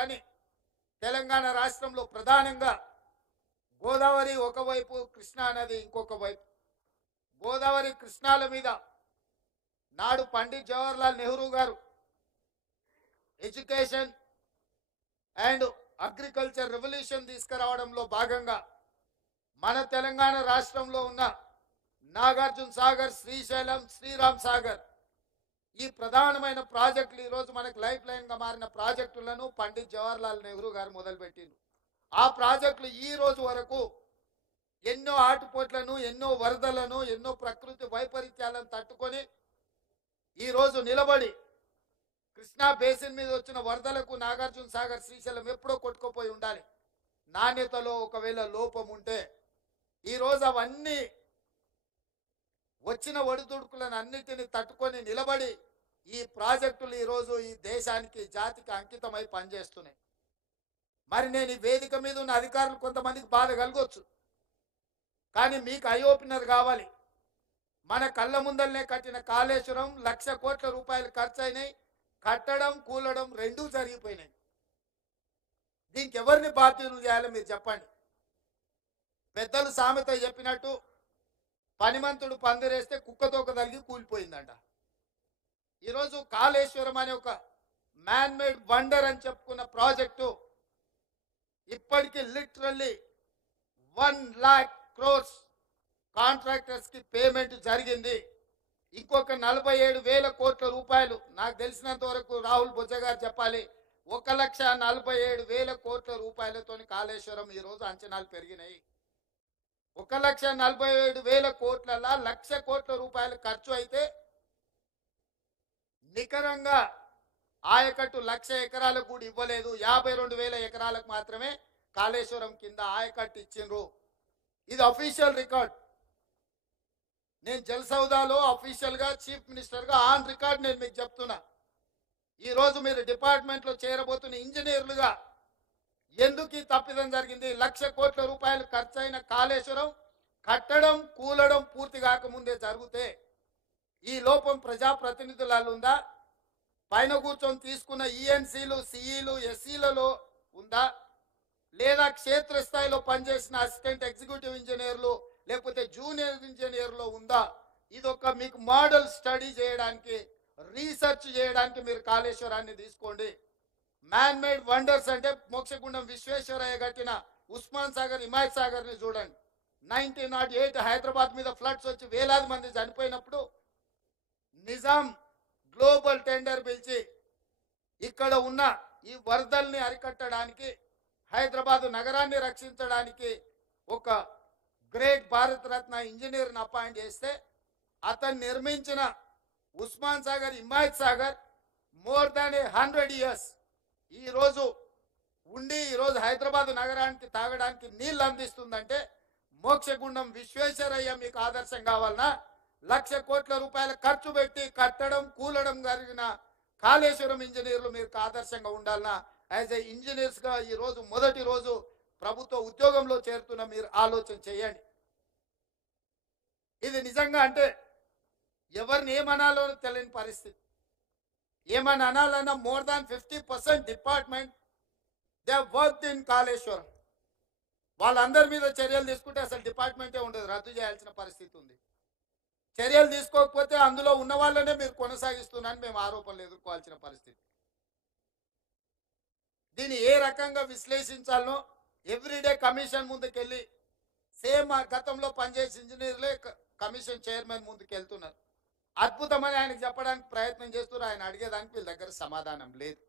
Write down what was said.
కానీ తెలంగాణ రాష్ట్రంలో ప్రధానంగా గోదావరి ఒకవైపు, కృష్ణా నది ఇంకొక వైపు. గోదావరి కృష్ణాల మీద నాడు పండిత్ జవహర్లాల్ నెహ్రూ గారు ఎడ్యుకేషన్ అండ్ అగ్రికల్చర్ రెవల్యూషన్ తీసుకురావడంలో భాగంగా మన తెలంగాణ రాష్ట్రంలో ఉన్న నాగార్జున సాగర్, శ్రీశైలం, శ్రీరామ్ సాగర్ ఈ ప్రధానమైన ప్రాజెక్టులు ఈరోజు మనకు లైఫ్ లైన్గా మారిన ప్రాజెక్టులను పండిత్ జవహర్లాల్ నెహ్రూ గారు మొదలుపెట్టిండ్రు. ఆ ప్రాజెక్టులు ఈ రోజు వరకు ఎన్నో ఆటుపోట్లను, ఎన్నో వరదలను, ఎన్నో ప్రకృతి వైపరీత్యాలను తట్టుకొని ఈరోజు నిలబడి కృష్ణా బేసిన్ మీద వచ్చిన వరదలకు నాగార్జున సాగర్, శ్రీశైలం ఎప్పుడో కొట్టుకుపోయి ఉండాలి. నాణ్యతలో ఒకవేళ లోపం ఉంటే ఈరోజు అవన్నీ వచ్చిన ఒడిదుడుకులను అన్నిటిని తట్టుకొని నిలబడి ఈ ప్రాజెక్టులు ఈరోజు ఈ దేశానికి, జాతికి అంకితమై పనిచేస్తున్నాయి. మరి నేను ఈ వేదిక మీద ఉన్న అధికారులు కొంతమందికి బాధ కలగొచ్చు, కానీ మీకు ఐ ఓపెనర్ కావాలి. మన కళ్ళ ముందరనే కట్టిన కాళేశ్వరం 1,00,000 కోట్ల రూపాయలు ఖర్చు అయినాయి. కట్టడం, కూలడం రెండూ జరిగిపోయినాయి. దీనికి ఎవరిని బాధ్యులు చేయాలో మీరు చెప్పండి. పెద్దలు సామెత చెప్పినట్టు పనిమంతుడు పందిరేస్తే కుక్కతోక తలిగి కూలిపోయిందంట. ఈరోజు కాళేశ్వరం అనే ఒక మ్యాన్ మేడ్ వండర్ అని చెప్పుకున్న ప్రాజెక్టు ఇప్పటికీ లిటరల్లీ 1,00,000 crores కాంట్రాక్టర్స్ కి పేమెంట్ జరిగింది. ఇంకొక 47,000 కోట్ల రూపాయలు నాకు తెలిసినంత వరకు రాహుల్ బొజ్జ గారు చెప్పాలి, 1,47,000 కోట్ల రూపాయలతో కాళేశ్వరం ఈరోజు అంచనాలు పెరిగినాయి. 1,47,000 కోట్లలో 1,00,000 కోట్ల రూపాయలు ఖర్చు అయితే నికరంగా ఆయకట్టు 1,00,000 ఎకరాలకు కూడా ఇవ్వలేదు. 52,000 ఎకరాలకు మాత్రమే కాళేశ్వరం కింద ఆయకట్టు ఇచ్చిండ్రు. ఇది అఫీషియల్ రికార్డ్. నేను జలసౌదాలో అఫీషియల్ గా చీఫ్ మినిస్టర్ గా ఆన్ రికార్డ్ నేను మీకు చెప్తున్నా. ఈ రోజు మీరు డిపార్ట్మెంట్ లో చేరబోతున్న ఇంజనీర్లుగా ఎందుకు ఈ తప్పిదం జరిగింది? 1,00,000 కోట్ల రూపాయలు ఖర్చైన కాళేశ్వరం కట్టడం, కూలడం పూర్తి కాకముందే జరిగితే ఈ లోపం ప్రజాప్రతినిధులలో ఉందా? పైన కూర్చొని తీసుకున్న ఈఎన్సీలు, సిఈలు, ఎస్సీలలో ఉందా? లేదా క్షేత్రస్థాయిలో పనిచేసిన అసిస్టెంట్ ఎగ్జిక్యూటివ్ ఇంజనీర్లు లేకపోతే జూనియర్ ఇంజనీర్లో ఉందా? ఇదొక మీకు మోడల్ స్టడీ చేయడానికి, రీసెర్చ్ చేయడానికి మీరు కాళేశ్వరాన్ని తీసుకోండి. మ్యాన్ మేడ్ వండర్స్ అంటే మోక్షగుండం విశ్వేశ్వరయ్య కట్టిన ఉస్మాన్ సాగర్, హిమాయత్ సాగర్ ని చూడండి. 1908 హైదరాబాద్ మీద ఫ్లడ్స్ వచ్చి వేలాది మంది చనిపోయినప్పుడు నిజాం గ్లోబల్ టెండర్ పిలిచి ఇక్కడ ఉన్న ఈ వరదల్ని అరికట్టడానికి, హైదరాబాద్ నగరాన్ని రక్షించడానికి ఒక గ్రేట్ భారత రత్న ఇంజనీర్ని అపాయింట్ చేస్తే అతను నిర్మించిన Osman Sagar, Himayat Sagar more than 100 years ఈరోజు ఉండి ఈరోజు హైదరాబాద్ నగరానికి తాగడానికి నీళ్ళు అందిస్తుందంటే మోక్షగుండం విశ్వేశ్వరయ్య మీకు ఆదర్శం కావాలన్నా? 1,00,000 కోట్ల రూపాయల ఖర్చు పెట్టి కట్టడం, కూలడం జరిగిన కాళేశ్వరం ఇంజనీర్లు మీకు ఆదర్శంగా ఉండాలన్నా? యాజ్ ఏ ఇంజనీర్స్ గా ఈ రోజు మొదటి రోజు ప్రభుత్వ ఉద్యోగంలో చేరుతున్న మీరు ఆలోచన చేయండి. ఇది నిజంగా అంటే ఎవరిని ఏమనాలో తెలియని పరిస్థితి. ఏమని అనాలన్నా more than 50% department they worked in Kaleshwaram. వాళ్ళందరి మీద చర్యలు తీసుకుంటే అసలు డిపార్ట్మెంటే ఉండదు, రద్దు చేయాల్సిన పరిస్థితి ఉంది. చర్యలు తీసుకోకపోతే అందులో ఉన్న వాళ్ళనే మీరు కొనసాగిస్తున్నారని మేము ఆరోపణలు ఎదుర్కోవాల్సిన పరిస్థితి. దీన్ని ఏ రకంగా విశ్లేషించాలనో ఎవ్రీడే కమిషన్ ముందుకెళ్ళి సేమ్ గతంలో పనిచేసే ఇంజనీర్లే కమిషన్ చైర్మన్ ముందుకు వెళ్తున్నారు. అద్భుతమని ఆయనకు చెప్పడానికి ప్రయత్నం చేస్తున్నారు. ఆయన అడిగేదానికి వీళ్ళ దగ్గర సమాధానం లేదు.